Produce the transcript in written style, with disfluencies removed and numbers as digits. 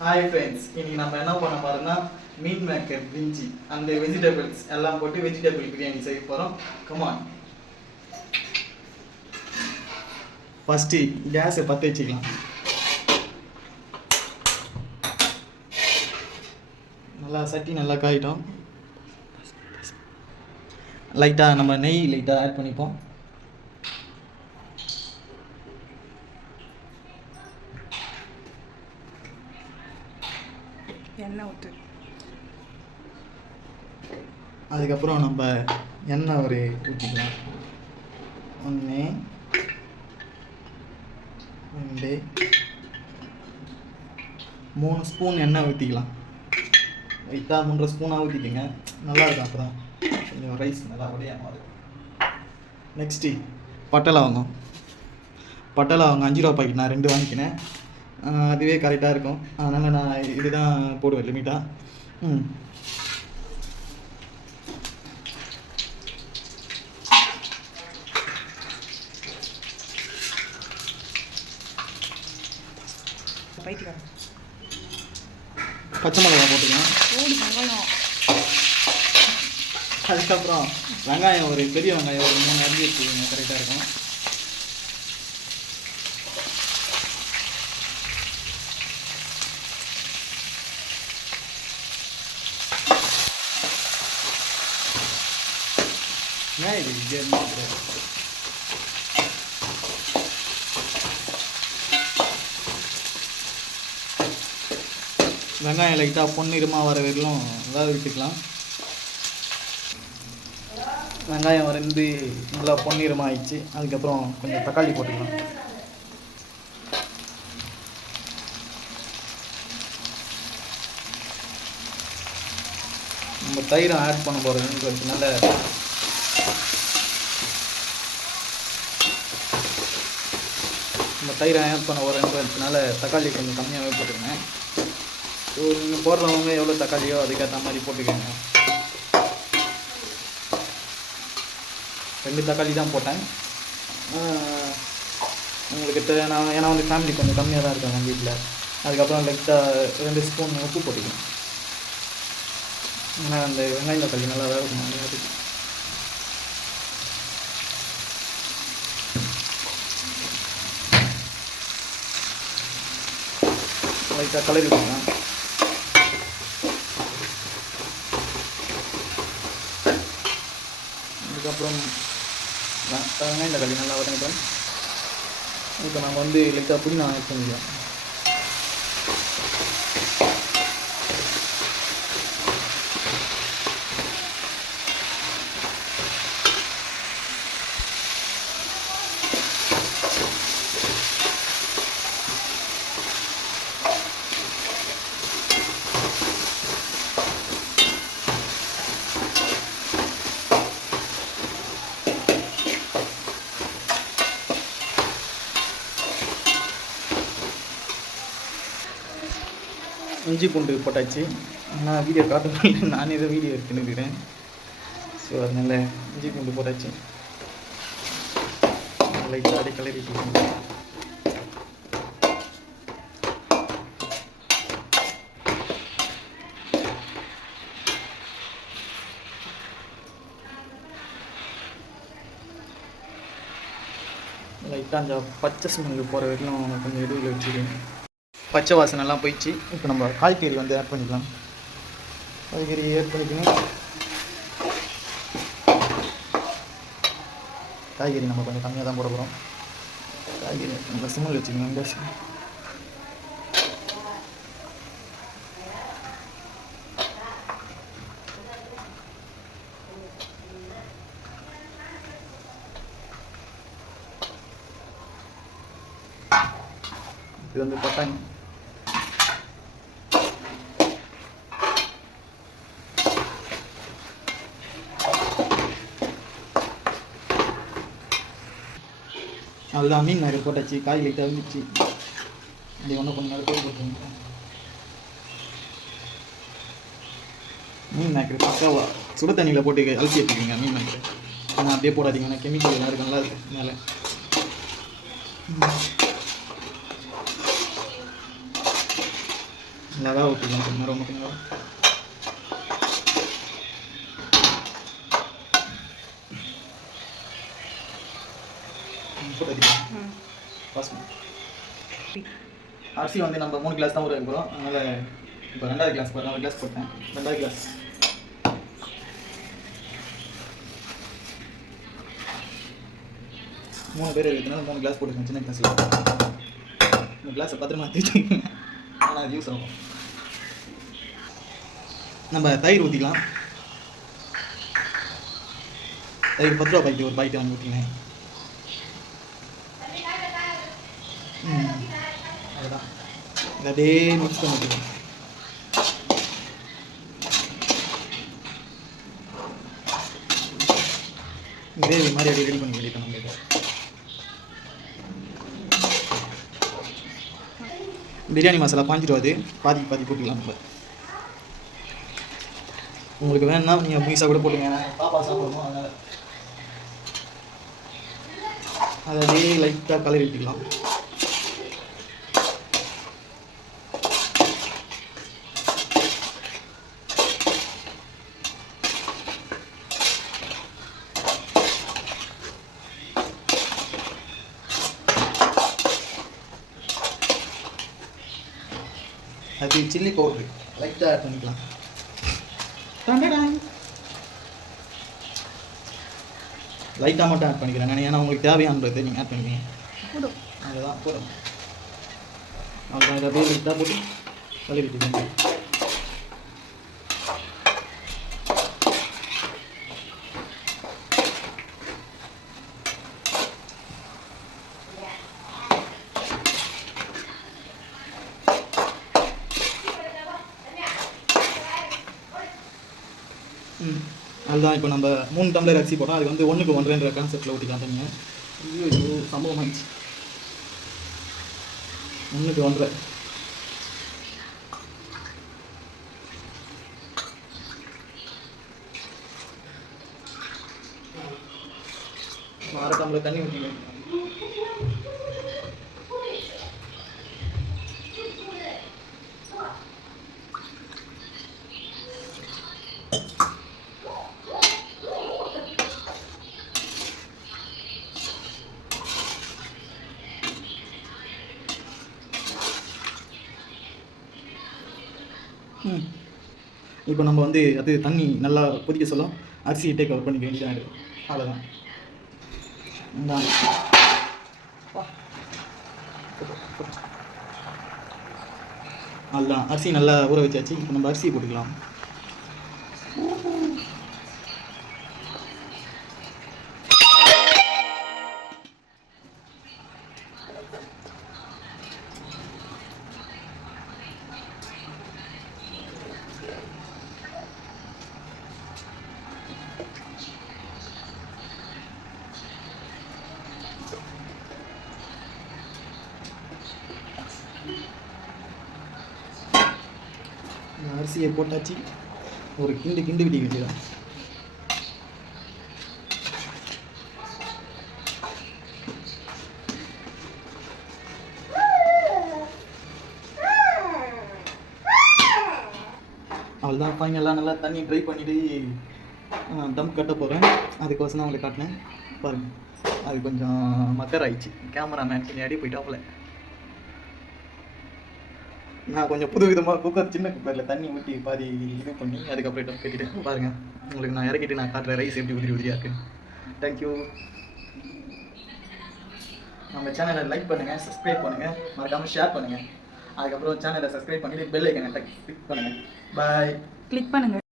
Hi friends, இன்னைக்கு நம்ம என்ன பண்ண போறோம்னா மீன் மேக்கர் பிரிஞ்சி அந்த வெஜிடபிள்ஸ் எல்லாம் போட்டு வெஜிடபிள் பிரியாணி செய்ய போகிறோம். கமான். ஃபஸ்ட்டு கேஸை பற்ற வச்சுக்கலாம். நல்லா சட்டி நல்லா காயிட்டோம். லைட்டாக நம்ம நெய் லைட்டாக ஆட் பண்ணிப்போம். எண்ணெய் ஊற்று. அதுக்கப்புறம் நம்ம எண்ணெய் ஒரு ஊற்றிக்கலாம். 1 2 3 ஸ்பூன் எண்ணெய் ஊற்றிக்கலாம். லைட்டாக 3 ஸ்பூனாக ஊற்றிக்கோங்க, நல்லாயிருக்கும். அப்போ தான் கொஞ்சம் ரைஸ் நல்லா உடையாமல் இருக்கும். நெக்ஸ்ட்டு பட்டை லவங்கம். 5 ரூபா பாக்கெட் நான் 2 வாங்கிக்கினேன். அதுவே கரெக்டாக இருக்கும், அதனால் நான் இதுதான் போடுவேன் லிமிட்டாக. பச்சை மிளகா போட்டுக்கலாம். அதுக்கப்புறம் வெங்காயம் ஒரு பெரிய வெங்காயம் ஒரு 3 அரிஞ்சு வச்சுக்கோங்க, கரெக்டாக இருக்கும். வெங்காயம் லைட்டாக பொன்னிறமாக வர வரையிலும் வேக விட்டுக்கலாம். வெங்காயம் வந்து நல்லா பொன்னிறமாக ஆயிடுச்சு. அதுக்கப்புறம் கொஞ்சம் தக்காளி போட்டுக்கலாம். நம்ம தயிரை ஆட் பண்ண போகிறதுன்றதுனால தக்காளி கொஞ்சம் கம்மியாகவே போட்டுருங்க. ஸோ நீங்கள் போடுறவங்க எவ்வளோ தக்காளியோ அதுக்கேற்ற மாதிரி போட்டுக்கோங்க. 2 தக்காளி தான் போட்டேன். உங்களுக்கு ஏன்னா வந்து ஃபேமிலி கொஞ்சம் கம்மியாக தான் இருக்காங்க வீட்டில். அதுக்கப்புறம் லைட்டாக 2 ஸ்பூன் உப்பு போட்டுக்கணும். ஏன்னா அந்த வெங்காயம் தக்காளி நல்லா தான் இருக்கும். அதுக்கு லைட்டாக கலரி விட்டுக்கலாம். அதுக்கப்புறம் வெங்காயம் தக்காளி நல்லா வதங்கிட்டோம். இப்போ நம்ம வந்து லைட்டாக புதினா ஆட் பண்ணிக்கலாம். இஞ்சி பூண்டு போட்டாச்சு. ஆனால் வீடியோ காட்ட முடியல, நானே இதை வீடியோ எடுத்துன்னுக்கிறேன். ஸோ அதனால் இஞ்சி பூண்டு போட்டாச்சு. லைட்டாக அடி கலரி லைட்டாக அந்த பச்சை ஸ்மெல்லு போகிற வரைக்கும் கொஞ்சம் இடுவில் வச்சுக்கணும். பச்சை வாசனைலாம் போயிடுச்சு. இப்போ நம்ம காய்கறி வந்து ஆட் பண்ணிக்கலாம். காய்கறி ஆட் பண்ணிக்கணும். காய்கறி நம்ம கொஞ்சம் கம்மியாக தான் போட போகிறோம். காய்கறி நம்ம சிம்மில் வச்சுக்கணும். கேஸ் இது வந்து பட்டாணி. அதுதான் மீன் நிறைய போட்டாச்சு. காய் லைட்டாக வந்துச்சு. இது ஒன்றும் கொஞ்சம் நேரம் போட்டுருங்க. மீன் மேக்கர் பக்காவா சுட தண்ணியில் போட்டு அலசி எடுத்துக்கோங்க. மீன் மேக்கர் ஆனால் அப்படியே போடாதீங்க, ஏன்னா கெமிக்கல் எல்லாம் இருக்கு, நல்லா இருக்குது மேலே. நல்லா ஊற்றிக்கலாம் கொஞ்சம் நேரம் பார்த்தீங்களா. அரிசி வந்து நம்ம 3 கிளாஸ் தான் ஊற வைக்க போகிறோம். அதனால் இப்போ 2வது கிளாஸ் 4 கிளாஸ் போட்டேன். 2வது கிளாஸ் 3 பேர் இருக்கிறதுனால 3 கிளாஸ் போட்டுக்கோங்க. சின்ன கிளாஸில் இந்த கிளாஸை பத்திரமா தீச்சுங்க. ஆனால் அது யூஸ் ஆகும். நம்ம தயிர் ஊற்றிக்கலாம். தயிர் 10 ரூபா பாக்கெட் ஒரு பாக்கெட் வாங்கி ஊற்றினேன். அதுதான் இதை அப்படியே மிக்ஸ் பண்ணிக்கலாம். கிரேவி மாதிரி அப்படியே ரெடி பண்ணி வேண்டியது நம்ம. பிரியாணி மசாலா 5 ரூபா, அது பாதி போட்டுக்கலாம். நம்ம உங்களுக்கு வேணும்னா நீங்கள் பீஸா கூட போட்டுங்க. பாப்பா சாப்பிடணும், அதனால் அதை அப்படியே லைட்டாக கலரி விட்டுக்கலாம். அது சில்லி பவுட்ரு லைட்டாக ஆட் பண்ணிக்கலாம். லைட்டாக மட்டும் ஆட் பண்ணிக்கிறேன் நான், ஏன்னா உங்களுக்கு தேவையானது நீங்கள் ஆட் பண்ணிக்கிறீங்க. அதுதான் போதும். அப்புறம் இதை அப்படியே லைட்டாக போட்டு கழுவிட்டுக்கோங்க. அதுதான் இப்போ நம்ம 3 டம்ளர் அரிசி போட்டோம். அது வந்து 1க்கு 1.5 கான்செப்டில் ஊற்றிக்கலாம் தண்ணிங்க. ஐயோ சம்பவம் ஆச்சு. 1க்கு 1.5 1/2 டம்ளர் தண்ணி ஊற்றிக்கலாம். இப்போ நம்ம வந்து அது தண்ணி நல்லா கொதிக்க சொல்ல அரிசியை டேக் அவுட் பண்ணிக்க வேண்டியதாக இருக்குது. அவ்வளோதான். அதுதான் அரிசி நல்லா ஊற வச்சாச்சு. இப்போ நம்ம அரிசியை போட்டுக்கலாம். அரிசியை போட்டாச்சு. ஒரு கிண்டு விட வேண்டியதான். அவ்வளோதான். ஃபைனலாக நல்லா தண்ணி ட்ரை பண்ணிவிட்டு தம் கட்ட போகிறேன். அதுக்கோசம் தான் உங்களுக்கு காட்டினேன். பாருங்கள், அது கொஞ்சம் மக்கர் ஆயிடுச்சு. கேமராமேன் பின்னாடி போயிட்டாப்புல. நான் கொஞ்சம் புது விதமாக குக்கர், சின்ன குக்கரில் தண்ணி ஊற்றி பாதி இது பண்ணி அதுக்கப்புறம் டம் கட்டிட்டேன். பாருங்கள், உங்களுக்கு நான் இறக்கிட்டு நான் காட்டுற ரைஸ் எப்படி உதிரியாக இருக்குது. தேங்க்யூ. நம்ம சேனலை லைக் பண்ணுங்கள், சப்ஸ்கிரைப் பண்ணுங்கள், மறக்காமல் ஷேர் பண்ணுங்கள். அதுக்கப்புறம் சேனலை சப்ஸ்கிரைப் பண்ணிவிட்டு பெல் ஐக்கனை கிளிக் பண்ணுங்கள். பாய். கிளிக் பண்ணுங்கள்.